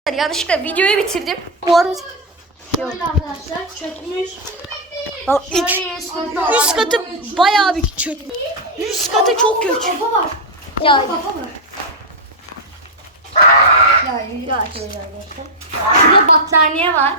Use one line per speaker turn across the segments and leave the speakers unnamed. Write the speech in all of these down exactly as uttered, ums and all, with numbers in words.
Yanlışlıkla videoyu bitirdim. Bu arada
şöyle arkadaşlar çökmüş.
bak, üç, üst katı bayağı bir çökmüş. Üst katı çok kötü.
Kafa var.
Ya,
Kafa var.
ya, ya.
Burada battaniye var.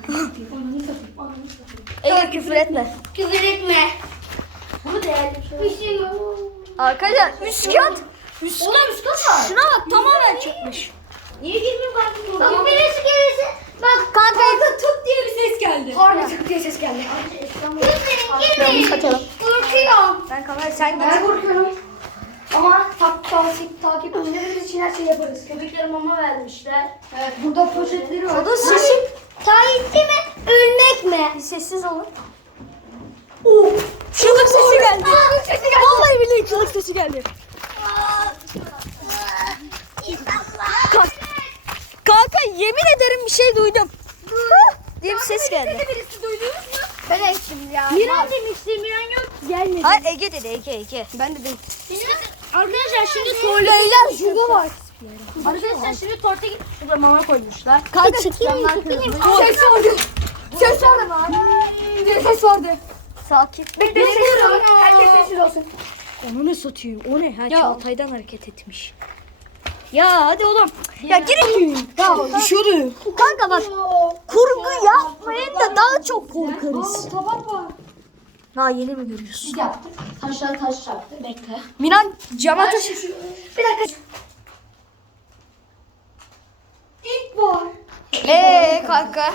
Ege küfür etme.
Küfür etme. Bu değerli bir şey.
Arkadaşlar üst kat. Üst
Oğlum
kat.
üst kat var.
Şuna bak, tamamen çökmüş.
Niye girmiyor kardeşim? Bak birisi gelirse. Bak
Kanka
tut diye bir ses geldi.
harbi tık diye ses geldi.
Girmeyin.
Biz kaçalım.
Korkuyorum.
Ben kamera sen
Ben
git.
korkuyorum. Ama tak takip takipçilerimiz için her şeyi yaparız. Köpeklere mama vermişler. Evet. Burada poşetleri var.
O da sesi.
Takipçi mi? Ölmek mi?
Sessiz olun. Oh, çığlık sesi geldi.
Çığlık sesi geldi.
Vallahi billahi çığlık sesi geldi. Kanka, kanka yemin ederim bir şey duydum. Hı diye bir ses geldi.
Birisi duydunuz mu?
Ben ettim ya.
Miran demişti. Miran yok. Gelmedi.
Hayır, Ege dedi, Ege Ege. Ben de dedim.
Arkadaşlar şimdi tuvalete
Leyla şurada var.
Arkadaşlar şimdi tuvalete gidip şurada mama koymuşlar.
Kanka çekeyim mi?
Ses vardı. Ses vardı. Ses vardı.
Sakin.
Bekle ses var. Herkes sessiz olsun.
Onu ne satıyor? O ne? Ha,
Ya.
Çağatay'dan hareket etmiş. Ya hadi oğlum. Ya girin.
Ya
düşürdü. Kanka bak, kurgu yapmayın da daha çok korkarız.
tabak var.
Ha, yeni mi görüyorsun?
Biz yaptık. Taşlar taş çarptı. Bekle.
Miran cama taşı.
Bir dakika. İlk var.
Eee kanka.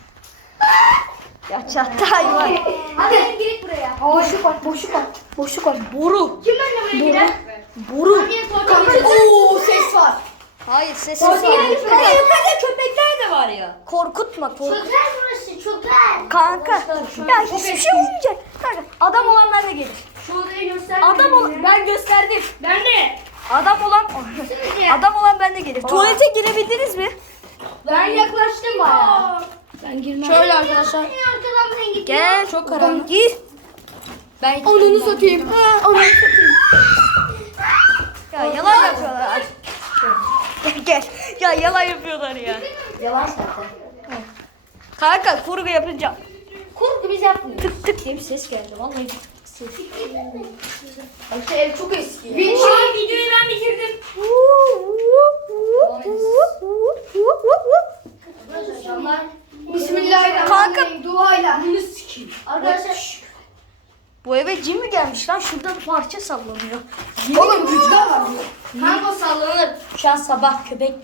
Ya Çağatay var.
Hadi girek buraya.
Boşluk var, boşluk var. Boşluk var. Boru.
Kim benimle buraya girer?
Boru.
Ooo ses var.
Hayır, sessiz
Orada
var.
yani yukarıda köpekler de var ya.
Korkutma, korkut.
Çöker burası çöker.
Kanka. Ya hiçbir şey olmayacak. Kanka, adam olan ben de gelir.
Şu odayı göster.
Adam olan ben gösterdim.
Ben de.
Adam olan adam olan ben de gelir. Tuvalete girebildiniz mi?
Ben yaklaştım bayağı. Ben girmem. Şöyle arkadaşlar. En arkadan ben gideyim.
Gel.
Çok karanlık.
Gir.
Ben onu satayım. Ha, onu satayım.
Ya yalan yapıyorlar. Gel gel. Ya yalan yapıyorlar ya.
Yalan zaten.
Kanka kurgu yapınca
Kurgu biz yapmıyoruz.
tık tık diye bir ses geldi. Vallahi tık tık ses.
Şu ev çok eski. Bir şey videoyu ben bitirdim. Bismillahirrahmanirrahim. Duayla. Bunu sikeyim. Arkadaşlar.
Bu eve cin mi gelmiş lan? Şurada parça sallanıyor.
Oğlum rüzgar var. Kanka sallanır. Şu an sabah köpek.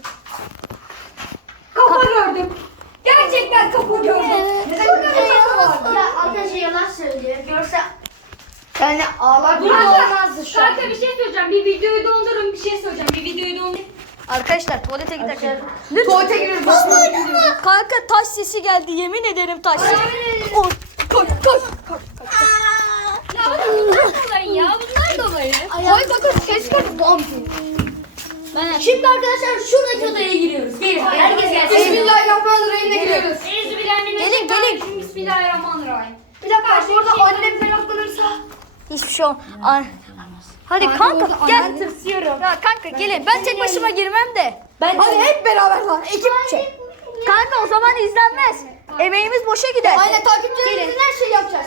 Kafa gördüm. Gerçekten kafa gördüm. Neden kafa Ya arkadaşlar yalan söylüyor. Görse yani ağlar gibi olmazdı şu an.
Kanka bir şey söyleyeceğim. Bir videoyu dondurun. Bir şey söyleyeceğim. Bir videoyu dondurun.
Arkadaşlar tuvalete giderken.
Tuvalete giriyoruz.
Kanka taş sesi geldi. Yemin ederim taş sesi. Koy koy koy.
Ya bunlar dolayı ya. Bunlar dolayı.
Ay bakın ses çıkardı. Bam diye. Şimdi arkadaşlar şuradaki odaya giriyoruz. Gelin. Herkes gelsin. Bismillahirrahmanirrahim'e giriyoruz.
Gelin, gelin.
Bismillahirrahmanirrahim.
Bir dakika orada annem meraklanırsa.
Hiçbir şey olmaz. Hadi kanka gel. Tırsıyorum. Ya kanka gelin. Ben tek başıma girmem de.
Ben Hadi hep beraber lan. Ekipçe.
Kanka o zaman izlenmez. Emeğimiz boşa gider.
Aynen takipçilerimizin her şeyi yapacağız.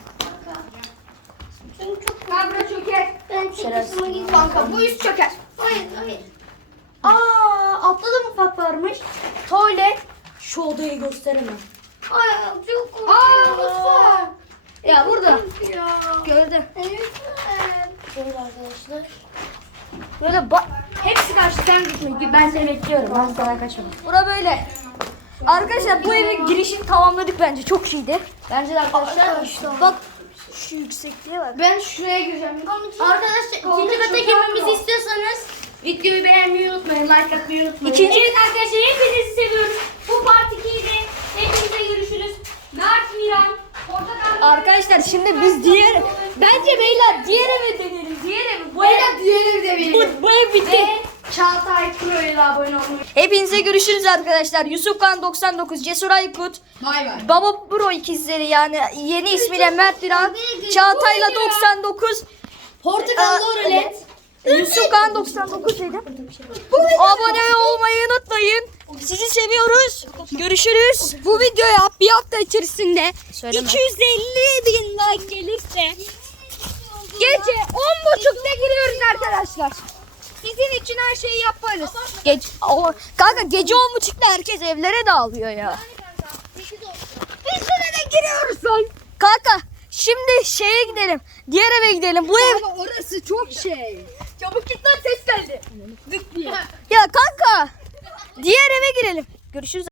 Kabra çöker.
Ben tek Kanka bu üst çöker. Hayır hayır. Aa altta da mutfak varmış. Tuvalet. Şu odayı gösteremem. Ay çok korkuyorum. Aa mutfak. Ya burada. Ya.
Gördüm.
Şöyle arkadaşlar.
Böyle bak.
Hepsi kaçtı sen gitme. Ben seni bekliyorum. Ben sana kaçmam.
Bura böyle. Arkadaşlar bu evin girişini tamamladık bence. Çok iyiydi.
Bence de arkadaşlar.
Bak şu yüksekliğe bak.
Ben şuraya gireceğim. Arkadaşlar ikinci kata girmemizi istiyorsanız videoyu beğenmeyi unutmayın. Like atmayı unutmayın.
İkinci-
Evet arkadaşlar hepinizi seviyoruz. Bu part ikiydi. Hepinize görüşürüz. Mert, Miran, Portakal.
Arkadaşlar şimdi biz diğer bence beyler diğer eve dönelim. Diğer evi. Bu ev,
Böyle diğeri de
bu,
benim.
bu ev bitti.
Ve Çağatay Pro'ya da abone olmayı.
Hepinize görüşürüz arkadaşlar. Yusufkan doksan dokuz, Cesur Aykut,
Bay bay.
Baba Bro ikizleri yani yeni ismiyle Mert Diran, Çağatay'la doksan dokuz,
Portakallı
Aa,
oralet.
Yusufkan doksan dokuz dedim. Abone olmayı unutmayın. Sizi seviyoruz. Görüşürüz. Bu videoya bir hafta içerisinde
Söyleme.
iki yüz elli bin like gelirse gece on buçukta giriyoruz arkadaşlar. Sizin için her şeyi yaparız. Gece, o, kanka gece on buçukta herkes evlere dağılıyor ya. Biz de giriyoruz lan. Kanka şimdi şeye gidelim. Diğer eve gidelim. Bu ev...
Orası çok şey. Çabuk git lan ses geldi.
Ya kanka diğer eve girelim. Görüşürüz.